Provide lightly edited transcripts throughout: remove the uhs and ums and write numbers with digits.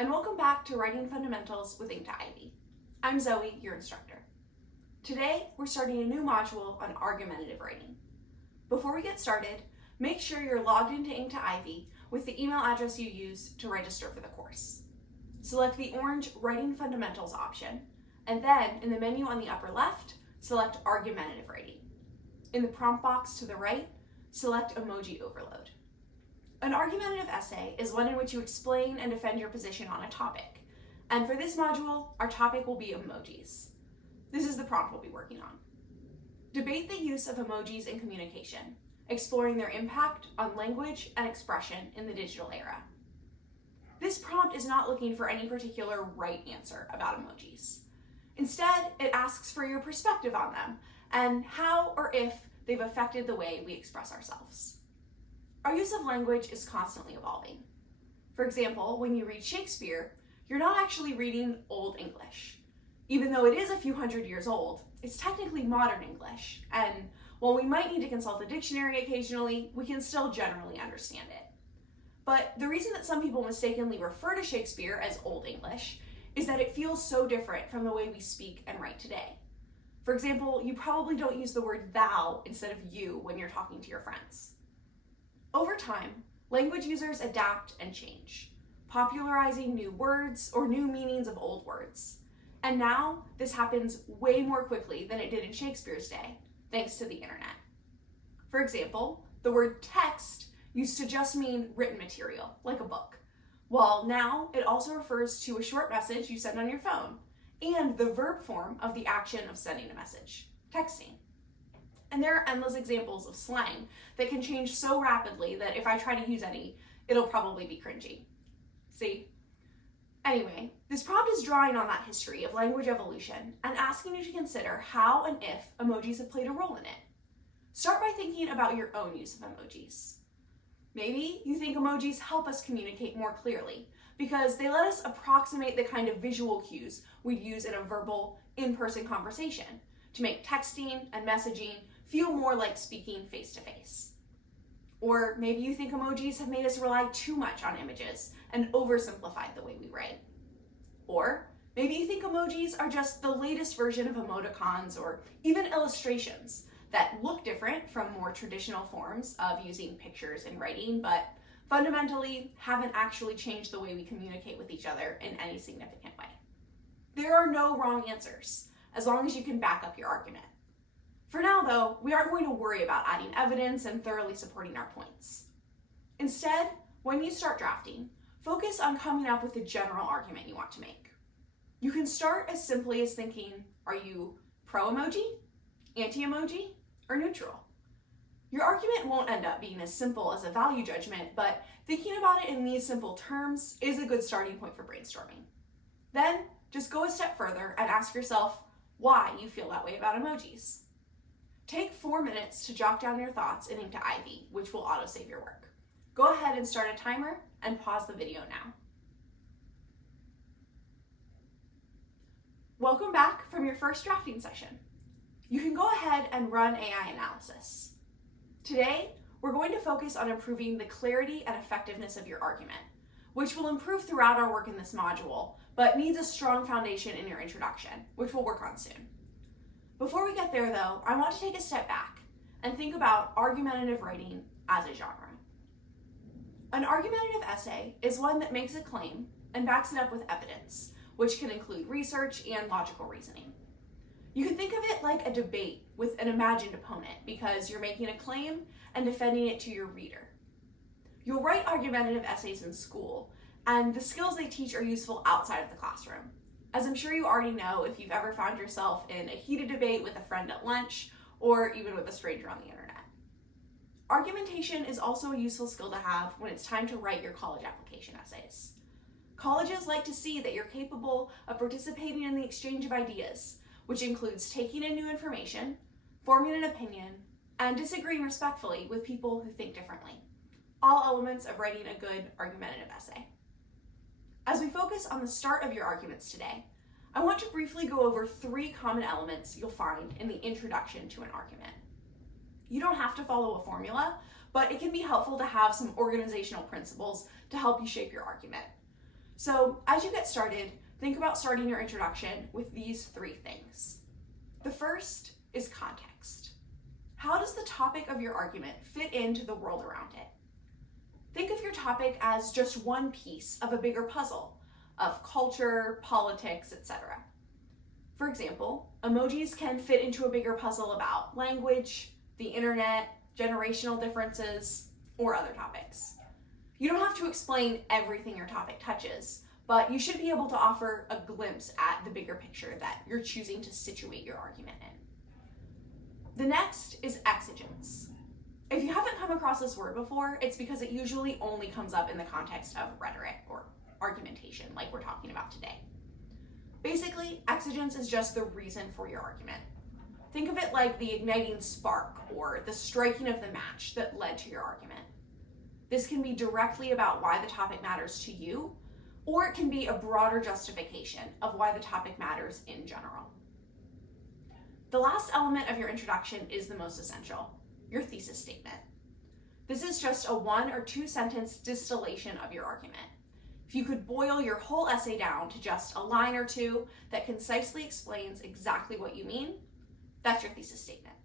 and welcome back to Writing Fundamentals with Ink to Ivy. I'm Zoe, your instructor. Today, we're starting a new module on argumentative writing. Before we get started, make sure you're logged into Ink to Ivy with the email address you use to register for the course. Select the orange Writing Fundamentals option, and then in the menu on the upper left, select Argumentative Writing. In the prompt box to the right, select Emoji Overload. An argumentative essay is one in which you explain and defend your position on a topic. And for this module, our topic will be emojis. This is the prompt we'll be working on. Debate the use of emojis in communication, exploring their impact on language and expression in the digital era. This prompt is not looking for any particular right answer about emojis. Instead, it asks for your perspective on them and how or if they've affected the way we express ourselves. Our use of language is constantly evolving. For example, when you read Shakespeare, you're not actually reading Old English. Even though it is a few hundred years old, it's technically modern English, and while we might need to consult a dictionary occasionally, we can still generally understand it. But the reason that some people mistakenly refer to Shakespeare as Old English is that it feels so different from the way we speak and write today. For example, you probably don't use the word thou instead of you when you're talking to your friends. Over time, language users adapt and change, popularizing new words or new meanings of old words. And now, this happens way more quickly than it did in Shakespeare's day, thanks to the internet. For example, the word text used to just mean written material, like a book, while now it also refers to a short message you send on your phone, and the verb form of the action of sending a message, texting. And there are endless examples of slang that can change so rapidly that if I try to use any, it'll probably be cringy. See? Anyway, this prompt is drawing on that history of language evolution and asking you to consider how and if emojis have played a role in it. Start by thinking about your own use of emojis. Maybe you think emojis help us communicate more clearly because they let us approximate the kind of visual cues we'd use in a verbal, in-person conversation to make texting and messaging feel more like speaking face-to-face. Or maybe you think emojis have made us rely too much on images and oversimplified the way we write. Or maybe you think emojis are just the latest version of emoticons or even illustrations that look different from more traditional forms of using pictures in writing, but fundamentally haven't actually changed the way we communicate with each other in any significant way. There are no wrong answers, as long as you can back up your argument. For now, though, we aren't going to worry about adding evidence and thoroughly supporting our points. Instead, when you start drafting, focus on coming up with the general argument you want to make. You can start as simply as thinking, are you pro-emoji, anti-emoji, or neutral? Your argument won't end up being as simple as a value judgment, but thinking about it in these simple terms is a good starting point for brainstorming. Then, just go a step further and ask yourself why you feel that way about emojis. Take 4 minutes to jot down your thoughts in Ink to Ivy, which will autosave your work. Go ahead and start a timer and pause the video now. Welcome back from your first drafting session. You can go ahead and run AI analysis. Today, we're going to focus on improving the clarity and effectiveness of your argument, which will improve throughout our work in this module, but needs a strong foundation in your introduction, which we'll work on soon. Before we get there though, I want to take a step back and think about argumentative writing as a genre. An argumentative essay is one that makes a claim and backs it up with evidence, which can include research and logical reasoning. You can think of it like a debate with an imagined opponent because you're making a claim and defending it to your reader. You'll write argumentative essays in school, and the skills they teach are useful outside of the classroom. As I'm sure you already know if you've ever found yourself in a heated debate with a friend at lunch or even with a stranger on the internet. Argumentation is also a useful skill to have when it's time to write your college application essays. Colleges like to see that you're capable of participating in the exchange of ideas, which includes taking in new information, forming an opinion, and disagreeing respectfully with people who think differently. All elements of writing a good argumentative essay. As we focus on the start of your arguments today, I want to briefly go over 3 common elements you'll find in the introduction to an argument. You don't have to follow a formula, but it can be helpful to have some organizational principles to help you shape your argument. So as you get started, think about starting your introduction with these 3 things. The first is context. How does the topic of your argument fit into the world around it? Think of your topic as just one piece of a bigger puzzle of culture, politics, etc. For example, emojis can fit into a bigger puzzle about language, the internet, generational differences, or other topics. You don't have to explain everything your topic touches, but you should be able to offer a glimpse at the bigger picture that you're choosing to situate your argument in. The next is exigence. If you haven't come across this word before, it's because it usually only comes up in the context of rhetoric or argumentation, like we're talking about today. Basically, exigence is just the reason for your argument. Think of it like the igniting spark or the striking of the match that led to your argument. This can be directly about why the topic matters to you, or it can be a broader justification of why the topic matters in general. The last element of your introduction is the most essential, your thesis statement. This is just a 1 or 2 sentence distillation of your argument. If you could boil your whole essay down to just a line or 2 that concisely explains exactly what you mean, that's your thesis statement.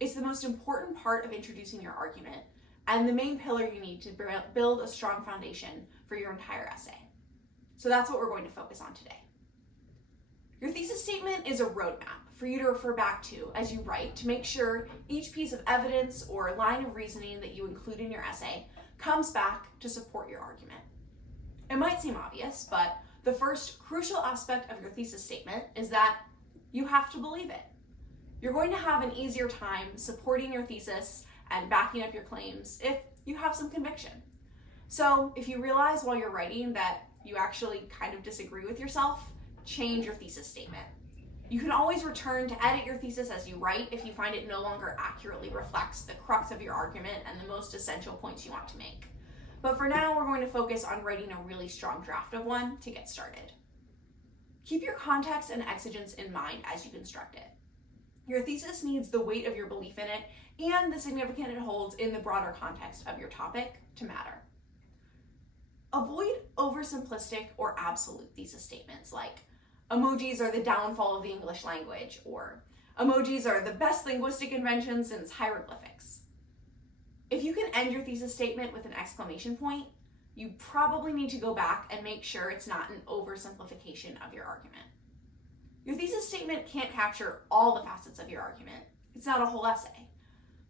It's the most important part of introducing your argument and the main pillar you need to build a strong foundation for your entire essay. So that's what we're going to focus on today. Your thesis statement is a roadmap for you to refer back to as you write to make sure each piece of evidence or line of reasoning that you include in your essay comes back to support your argument. It might seem obvious, but the first crucial aspect of your thesis statement is that you have to believe it. You're going to have an easier time supporting your thesis and backing up your claims if you have some conviction. So if you realize while you're writing that you actually kind of disagree with yourself, change your thesis statement. You can always return to edit your thesis as you write if you find it no longer accurately reflects the crux of your argument and the most essential points you want to make. But for now, we're going to focus on writing a really strong draft of one to get started. Keep your context and exigence in mind as you construct it. Your thesis needs the weight of your belief in it and the significance it holds in the broader context of your topic to matter. Avoid oversimplistic or absolute thesis statements like emojis are the downfall of the English language or emojis are the best linguistic invention since hieroglyphics. If you can end your thesis statement with an exclamation point, you probably need to go back and make sure it's not an oversimplification of your argument. Your thesis statement can't capture all the facets of your argument. It's not a whole essay,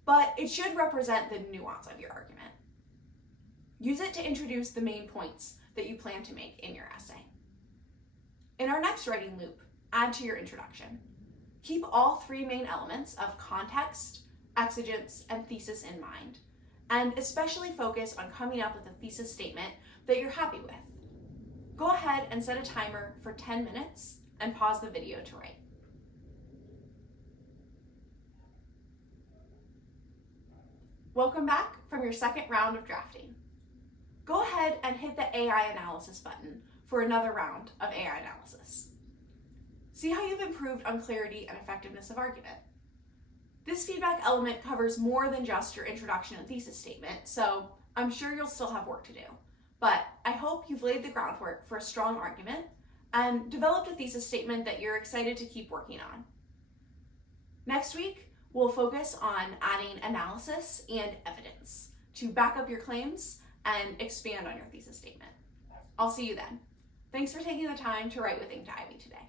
but it should represent the nuance of your argument. Use it to introduce the main points that you plan to make in your essay. In our next writing loop, add to your introduction. Keep all 3 main elements of context, exigence, and thesis in mind, and especially focus on coming up with a thesis statement that you're happy with. Go ahead and set a timer for 10 minutes and pause the video to write. Welcome back from your second round of drafting. Go ahead and hit the AI analysis button for another round of AI analysis. See how you've improved on clarity and effectiveness of argument. This feedback element covers more than just your introduction and thesis statement, so I'm sure you'll still have work to do. But I hope you've laid the groundwork for a strong argument and developed a thesis statement that you're excited to keep working on. Next week, we'll focus on adding analysis and evidence to back up your claims and expand on your thesis statement. I'll see you then. Thanks for taking the time to write with Ink to Ivy today.